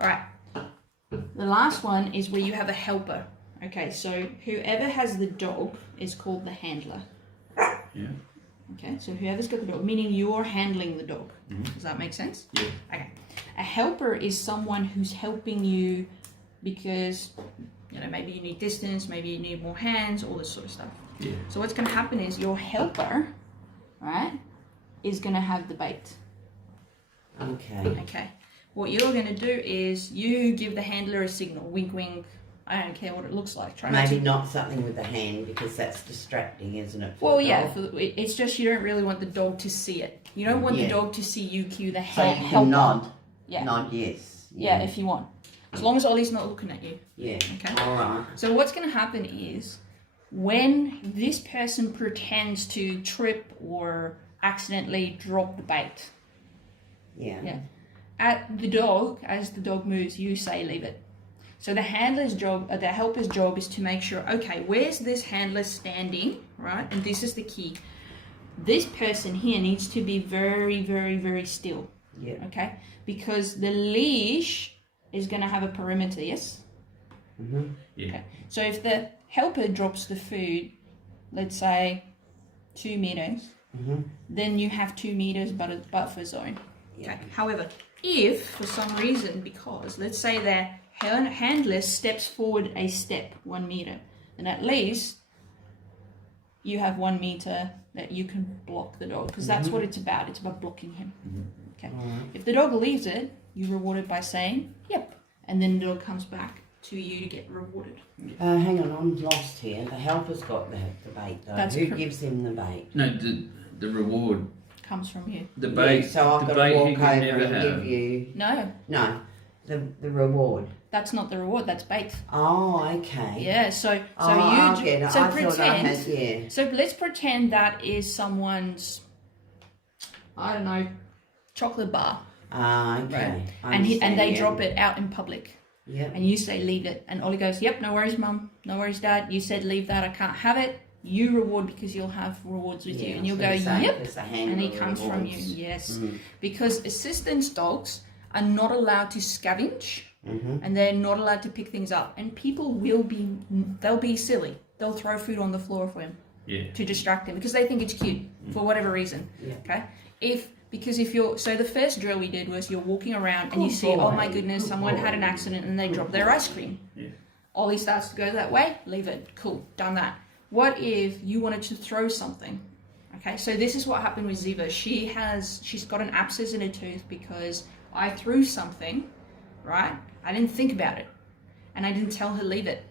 All right. The last one is where you have a helper. Okay, so whoever has the dog is called the handler. Yeah. Okay, so whoever's got the dog, meaning you're handling the dog. Does that make sense? Yeah. Okay. A helper is someone who's helping you because, maybe you need distance, maybe you need more hands, all this sort of stuff. Yeah. So what's going to happen is your helper, right, is going to have the bait. Okay. What you're going to do is you give the handler a signal, wink, wink. I don't care what it looks like. Maybe not something with the hand because that's distracting, isn't it? Well, yeah, it's just you don't really want the dog to see it. You don't want the dog to see you cue the helper. So you can nod. Yeah. Nod, yes. Yeah, if you want. As long as Ollie's not looking at you. Yeah. Okay. All right. So what's going to happen is when this person pretends to trip or accidentally drop the bait. Yeah. At the dog, as the dog moves, you say leave it. So the handler's job, the helper's job is to make sure, okay, where's this handler standing, right? And this is the key. This person here needs to be very, very, very still. Yeah. Okay? Because the leash is going to have a perimeter, yes? Mm-hmm. Yeah. Okay. So if the helper drops the food, let's say 2 meters, then you have 2 meters buffer zone. Yeah. Okay. However, if for some reason, because let's say the handler steps forward a step 1 meter, then at least you have 1 meter that you can block the dog, because that's what it's about. It's about blocking him. Okay. If the dog leaves it, you reward it by saying yep, and then the dog comes back to you to get rewarded. Hang on, I'm lost here. The helper's got the bait though. That's Who correct. gives him the bait? No, the reward. Comes from you. The bait. Yeah, so I've the got to bait walk he over can never and have. give you. No, The reward. that's not the reward. That's bait. Oh, okay. Yeah. So I get it. so I thought I pretend. had, yeah. So let's pretend that is someone's, I don't know, chocolate bar. Ah, okay. Right. And they drop it out in public. Yeah. And you say leave it, and Ollie goes, yep, no worries, mum, no worries, dad. You said leave that, I can't have it. You reward because you'll have rewards with you, and you'll go yep, and he comes from you. Yes, because assistance dogs are not allowed to scavenge, and they're not allowed to pick things up. And people they'll be silly. They'll throw food on the floor for him to distract him because they think it's cute for whatever reason. Yeah. Okay, so the first drill we did was you're walking around and you see, oh my goodness, someone had an accident and they dropped their ice cream. Yeah. Ollie starts to go that way, leave it, cool, done that. What if you wanted to throw something? Okay, so this is what happened with Ziva. She's got an abscess in her tooth because I threw something, right? I didn't think about it, and I didn't tell her leave it.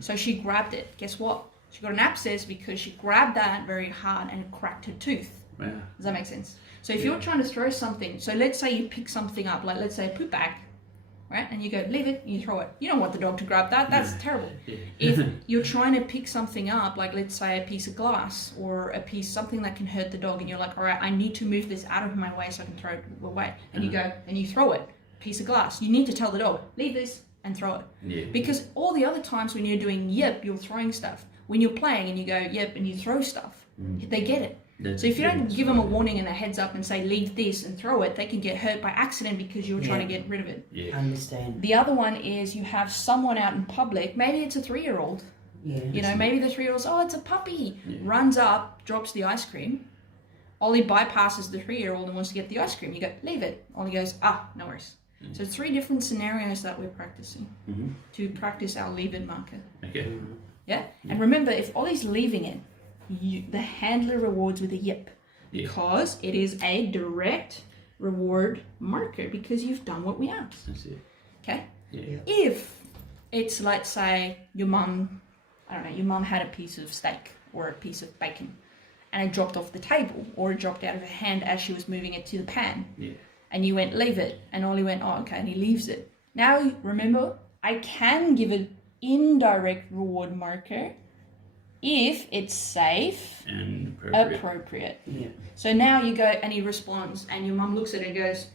So she grabbed it. Guess what? She got an abscess because she grabbed that very hard and it cracked her tooth. Wow. Does that make sense? So if you're trying to throw something, so let's say you pick something up, like let's say a poop bag, right? And you go, leave it, and you throw it. You don't want the dog to grab that. That's terrible. Yeah. If you're trying to pick something up, like let's say a piece of glass or something that can hurt the dog, and you're like, all right, I need to move this out of my way so I can throw it away. And you go, and you throw it, piece of glass. You need to tell the dog, leave this and throw it. Yeah. Because all the other times when you're doing yep, you're throwing stuff. When you're playing and you go yep and you throw stuff, they get it. So if you don't give them a warning and a heads up and say leave this and throw it, they can get hurt by accident because you're trying to get rid of it. Yeah. Understand. The other one is you have someone out in public, maybe it's a 3-year-old. Yeah. Maybe the 3-year-old's, oh, it's a puppy. Runs up, drops the ice cream. Ollie bypasses the 3-year-old and wants to get the ice cream. You go, leave it. Ollie goes, no worries. So 3 different scenarios that we're practicing to practice our leave it marker. Okay. Yeah? And remember, if Ollie's leaving it, the handler rewards with a yip. Because it is a direct reward marker because you've done what we asked. That's it. Okay? Yeah. If it's, let's say, your mum had a piece of steak or a piece of bacon and it dropped off the table or it dropped out of her hand as she was moving it to the pan. Yeah. And you went, leave it. And Ollie went, oh, okay. And he leaves it. Now, remember, I can give an indirect reward marker if it's safe And appropriate. Yeah. So now you go and he responds and your mum looks at it and goes,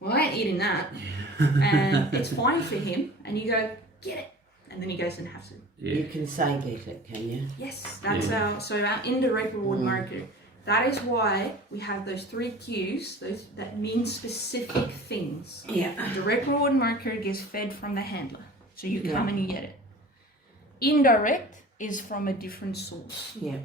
well, I ain't eating that. And it's fine for him. And you go, get it. And then he goes and has it. Yeah. You can say get it, can you? Yes, that's our indirect reward marker That is why we have those 3 cues, those that mean specific things. Yeah. Direct reward marker gets fed from the handler. So you come and you get it. Indirect is from a different source. Yeah.